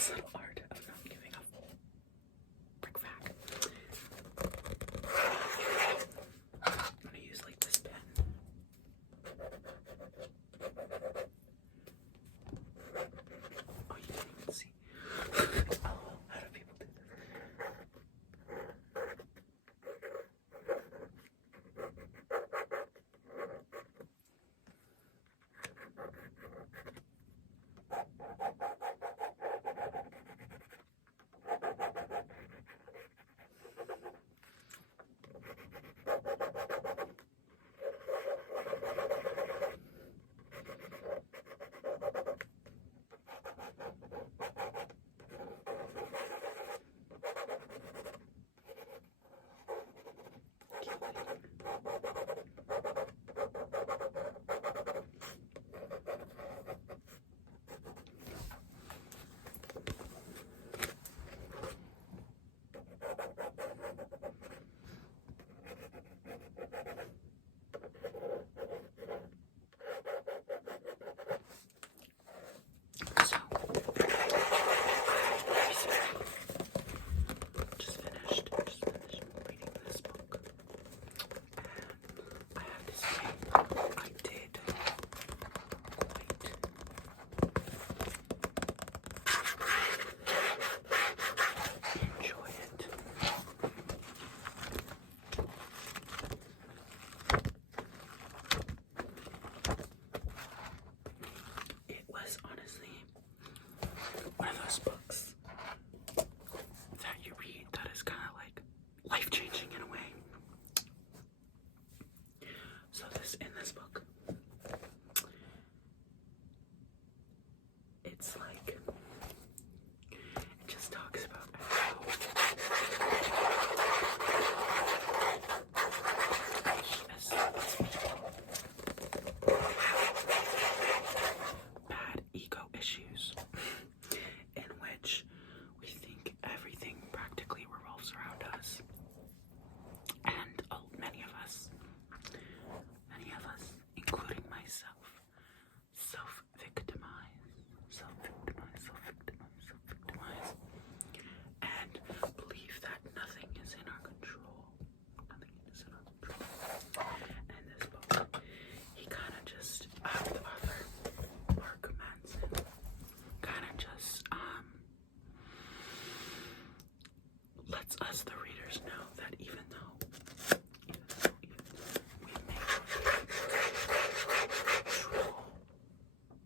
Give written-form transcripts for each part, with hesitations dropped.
subtle art of not giving a full brick back. I'm gonna use like this pen. Oh, you can't even see. Oh, how do people do this? Just finished reading this book, and I have to say, I did quite enjoy it. It was honestly one of those books that you read that is kind of like life-changing in a way. So in this book, it's like, it just talks about how bad ego issues, in which we think everything practically revolves around us. And many of us, including myself, self-victimize, and believe that nothing is in our control. And this book, he kind of just, the author, Mark Manson, kind of just lets us, the readers, know that even though we may control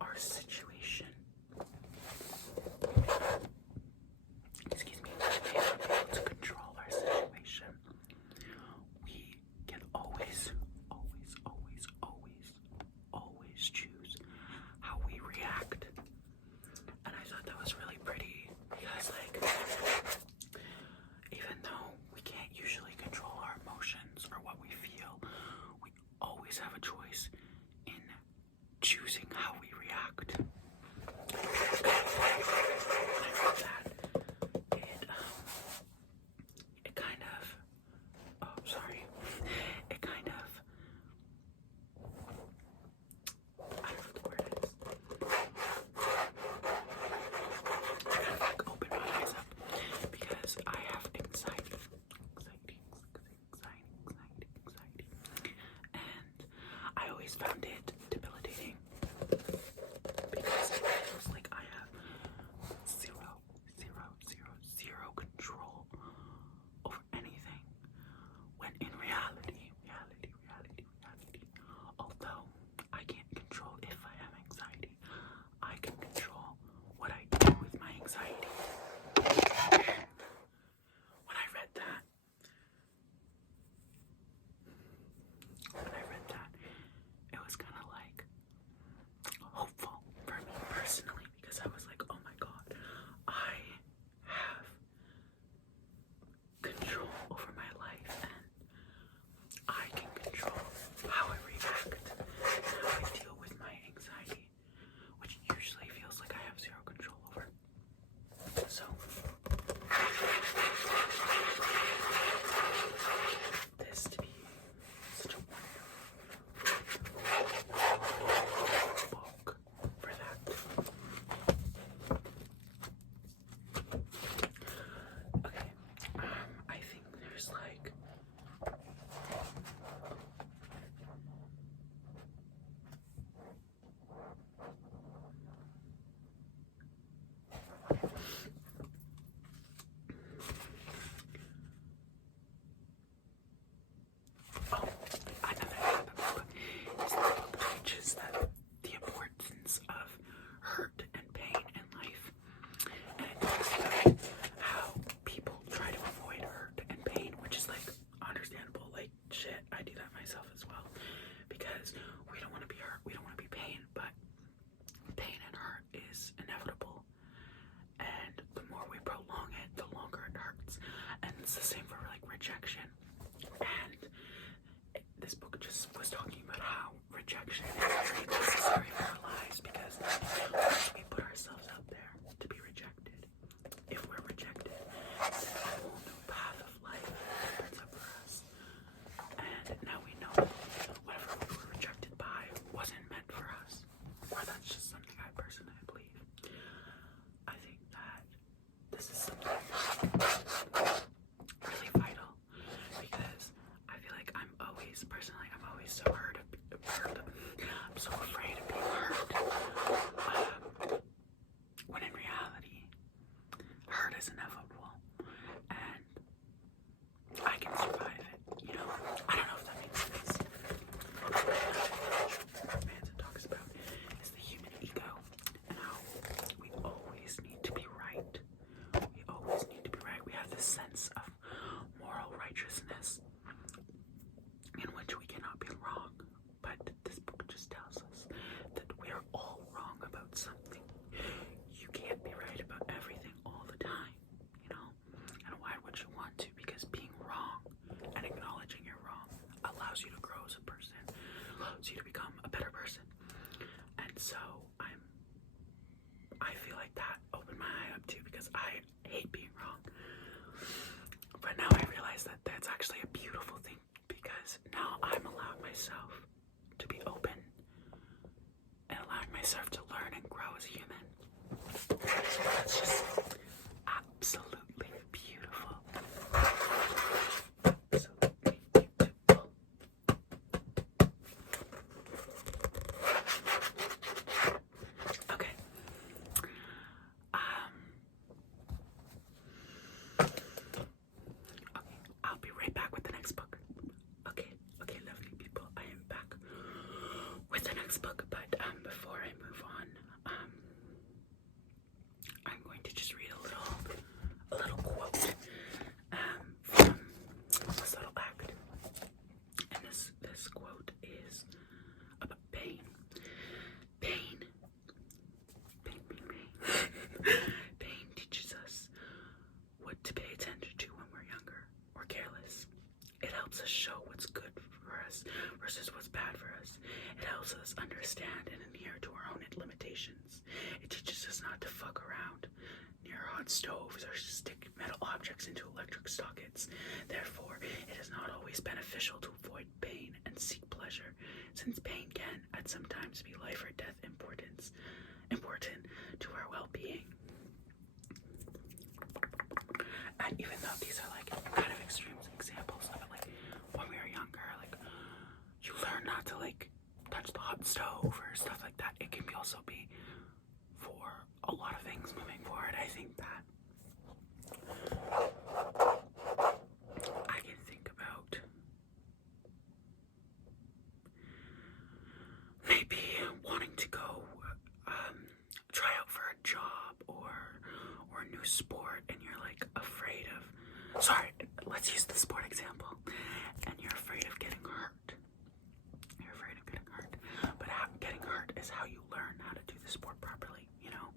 our situation, we may not be able to control our situation, we can always choose how we react. And I thought that was really pretty, because like, even though we can't usually control our emotions or what we feel, we always have a choice in choosing how we react. When I read that, it kind of, it kind of, I don't know what the word is. I kind of like opened my eyes up, because I have anxiety, and I always found it debilitating, because it feels like I have zero control over anything, when in reality, although I can't control if I have anxiety, I can control what I do with my anxiety. When I read that, it was kind of this is something really vital because I feel like I'm always so I'm so afraid of being hurt. When in reality, hurt is inevitable, and I can survive it, you know? I don't know if that makes sense. Manson talks about is the human ego and how we always need to be right. We always need to be right. We have this sense of moral righteousness in which we cannot be wrong. But this book just tells us that we are all wrong about something. You can't be right about everything all the time, you know? And why would you want to? Because being wrong and acknowledging you're wrong allows you to grow as a person, allows you to become a better person. And so I feel like that opened my eye up too, because I hate being wrong. But now I realize that that's actually a beautiful thing, because now I'm allowing myself to be open and allowing myself to learn and grow as a human. It's just absolutely beautiful. Absolutely beautiful. Okay. I'll be right back with the next book. Okay, lovely people, I am back with the next book, but before I move on, I'm going to just read a little quote from The Subtle Act, and this quote is about pain. Pain teaches us what to pay attention to when we're younger or careless. It helps us show what's good for us versus what's bad for us. It helps us understand and adhere to our own limitations. It teaches us not to fuck around near hot stoves or stick metal objects into electric sockets. Therefore, it is not always beneficial to avoid pain and seek pleasure, since pain can at some times be life or death important to our well-being. And even though these are like kind of extreme examples of it, like when we were younger, like you learn not to like touch the hot stove or stuff like that. It can also be for a lot of things moving forward. I think that I can think about maybe wanting to go try out for a job or a new sport, and you're like afraid of, sorry, let's use the sport example, and you're afraid of getting hurt. You're afraid of getting hurt, but getting hurt is how you learn how to do the sport properly, you know?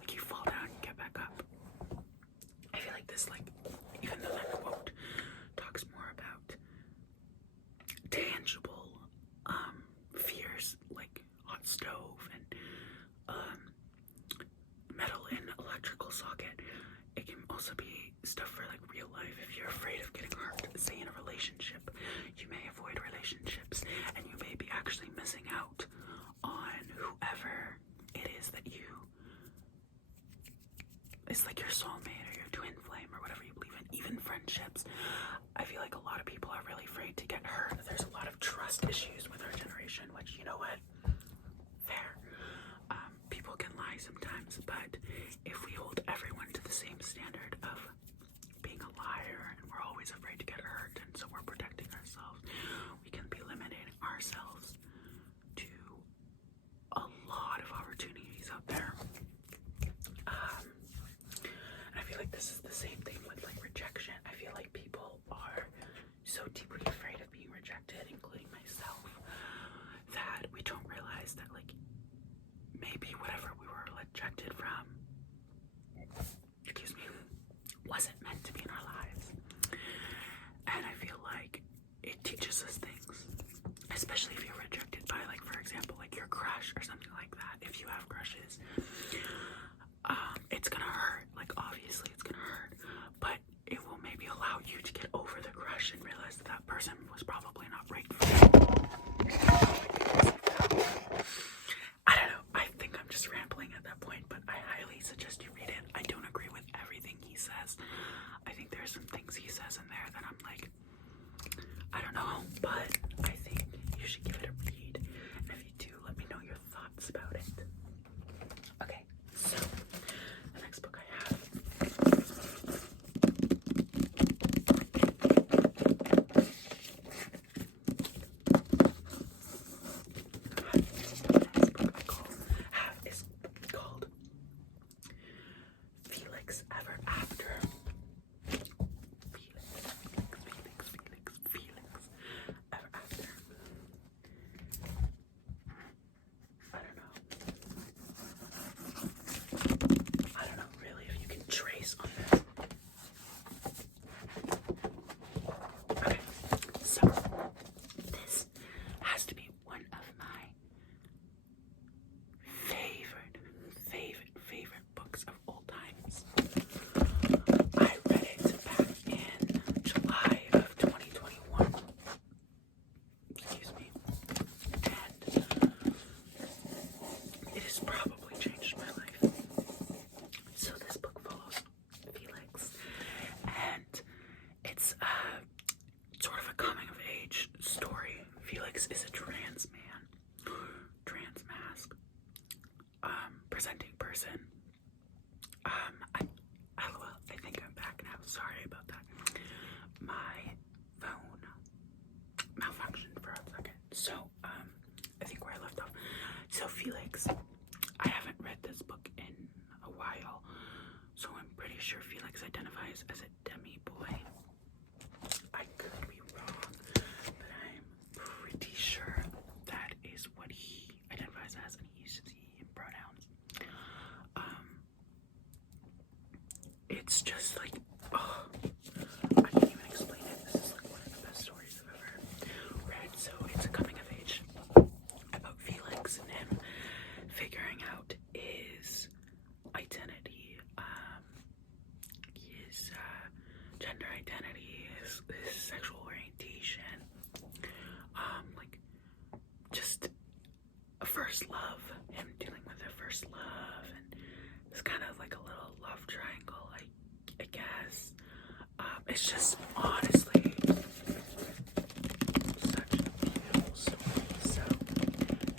Like you fall down, you get back up. I feel like this, like, even though that quote talks more about tangible fears like hot stove and metal in electrical socket, it can also be stuff for like real life. If you're afraid of getting hurt, say in a relationship, you may avoid relationships, and you may be actually missing out on whoever it is that you is like your soulmate or your twin flame or whatever you believe in. Even friendships, I feel like a lot of people are really afraid to get hurt. There's a lot of trust issues with our generation, which, you know what, fair. People can lie sometimes, but if we hold everyone to the same standard of being a liar and we're always afraid to get hurt, and so we're protecting ourselves, we can be limiting ourselves to a lot of opportunities out there. And I feel like this is the same thing with like rejection. I feel like people are so deeply afraid of being rejected, including myself, that we don't realize that like maybe whatever we were rejected from Felix Ever After. Felix Ever After. I don't know really if you can trace on this. Okay, so this has to be one of my favorite books of all times. I read it back in July of 2021. Excuse me. And it has probably changed my life. So this book follows Felix, and it's sort of a coming of age story. Felix is a trans man, trans mask, presenting person. I think I'm back now. Sorry about that. My phone malfunctioned for a second. So, I think where I left off. So Felix, I haven't read this book in a while, so I'm pretty sure Felix identifies as a demi-boy. I could be wrong, but I'm pretty sure that is what he identifies as, and he uses he in pronouns. It's just like, oh, I can't even explain it. This is like one of the best stories I've ever read. So it's a coming of age about Felix and him figuring out his identity, his gender identity, his sexual orientation, like just a first love, him dealing with a first love, and it's kind of like a little love triangle, I guess. It's just honestly such a beautiful story. So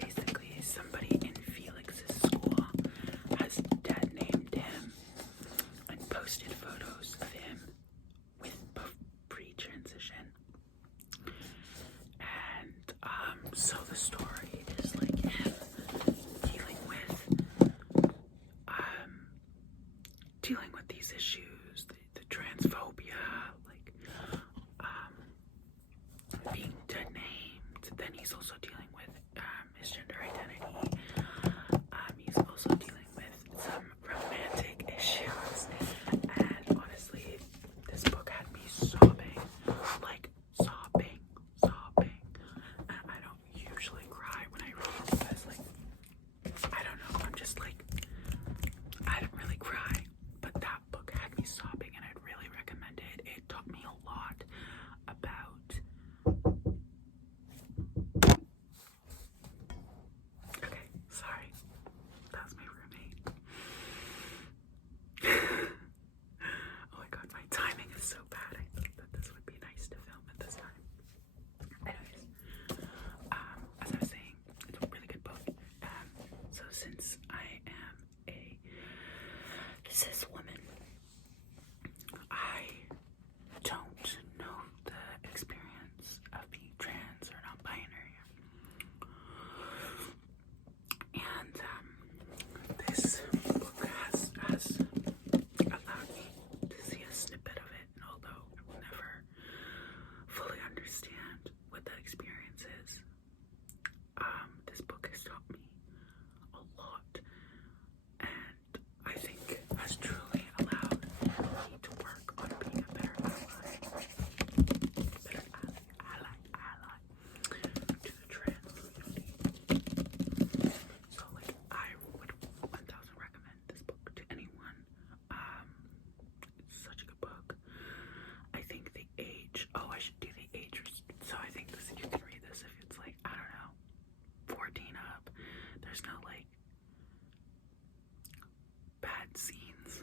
basically, somebody in Felix's school has dad named him and posted photos of him with pre-transition. And so the story is like him dealing with these issues, the transphobia, like being denamed. Then he's also dealing with his gender identity. He's also dealing with some romantic issues. And honestly, this book had me sobbing, like sobbing. And I don't usually cry when I read because, like, I don't know, I'm just like, I don't really cry. But that book had me sobbing, and I'd really recommend it. It taught me a lot about. Okay, sorry. That was my roommate. Oh my god, my timing is so bad. I thought that this would be nice to film at this time. Anyways, as I was saying, it's a really good book. So since I am a cis woman, I don't know the experience of being trans or non-binary. And this book has allowed me to see a snippet of it, and although I will never fully understand what that experience is, this book has taught me a lot, and I think has truly allowed me to work on being a better ally to the trans community. So, like, I would 1000 recommend this book to anyone. It's such a good book. I think the age, I should do the age, so I think this, you can read this if it's like, I don't know, 14 up. There's no like bad scenes.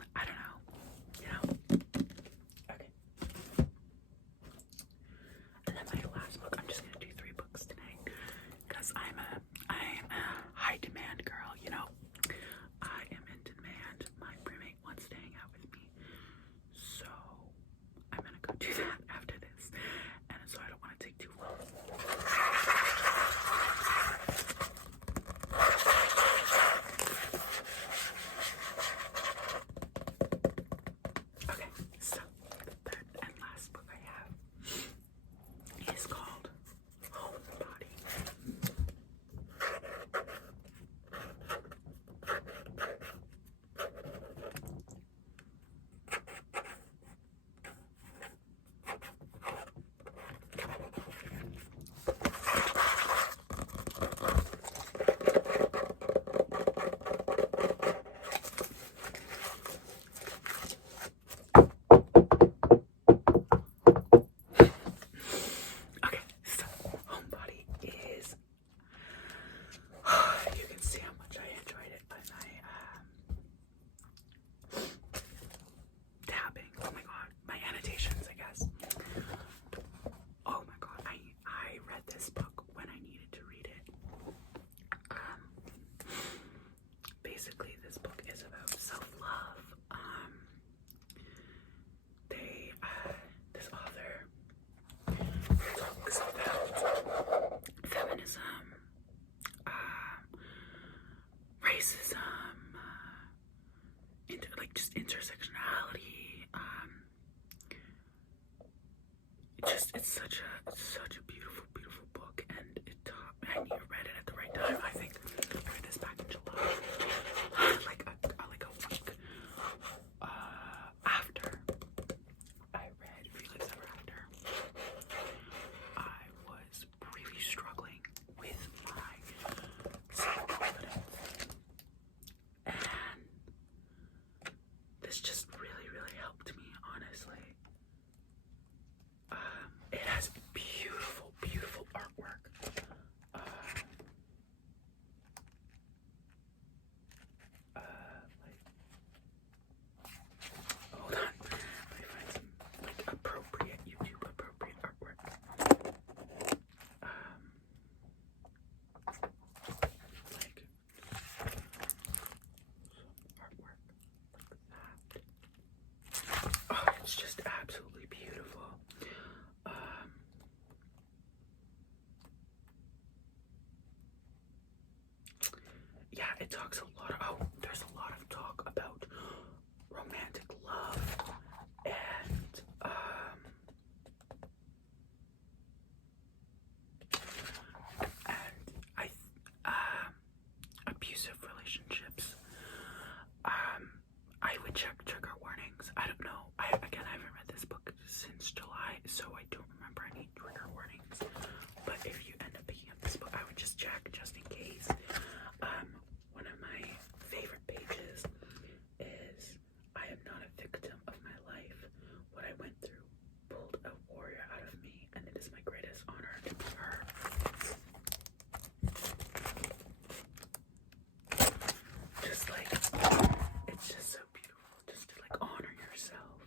just intersectionality. It's such a beautiful, beautiful book, and and you read it at the right time. I think I read this back in July, like a week after I read Felix Ever After. I was really struggling with my self-confidence, and this just really, really helped me, honestly. It has beautiful, beautiful artwork. Hold on, let me find some appropriate YouTube appropriate artwork. Oh, it's just absolutely beautiful. Yeah, it talks a lot there's a lot of talk about romantic love and abusive relationships. I would check trigger warnings. I don't know. I haven't read this book since July, so I don't remember any trigger warnings. But if you end up picking up this book, I would just check just in case. One of my favorite pages is I am not a victim of my life. What I went through pulled a warrior out of me, and it is my greatest honor to be her. Just it's just so beautiful just to honor yourself.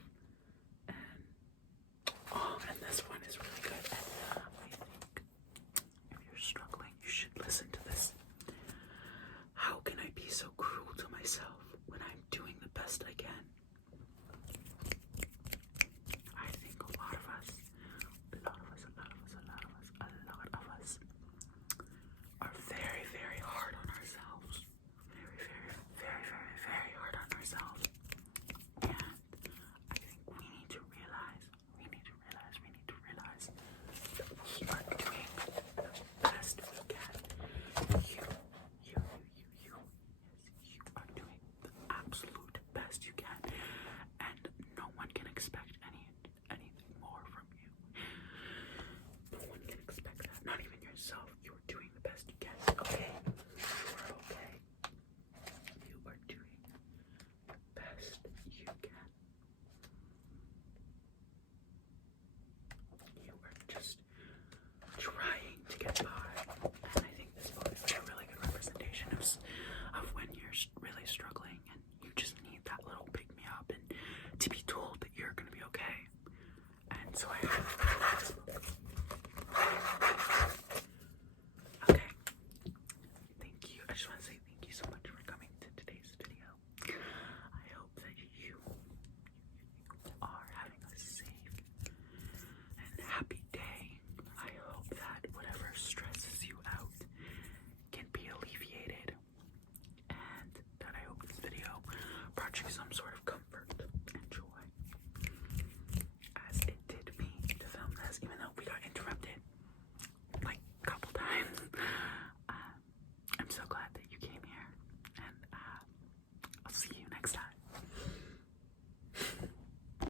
And this one is really good. I think if you're struggling, you should listen to this. How can I be so cruel to myself when I'm doing the best I can? I think a lot of us are very, very hard on ourselves. Very, very, very, very, very hard on ourselves. And I think we need to realize that we are doing the best we can. You are doing the absolute best you can, and no one can expect anything more from you. No one can expect that, not even yourself. You are doing the best you can. Okay, you are okay. You are doing the best you can. You are just trying to get by, and I think this book is a really good representation of when you're really struggling and you just need that little pick me up and to be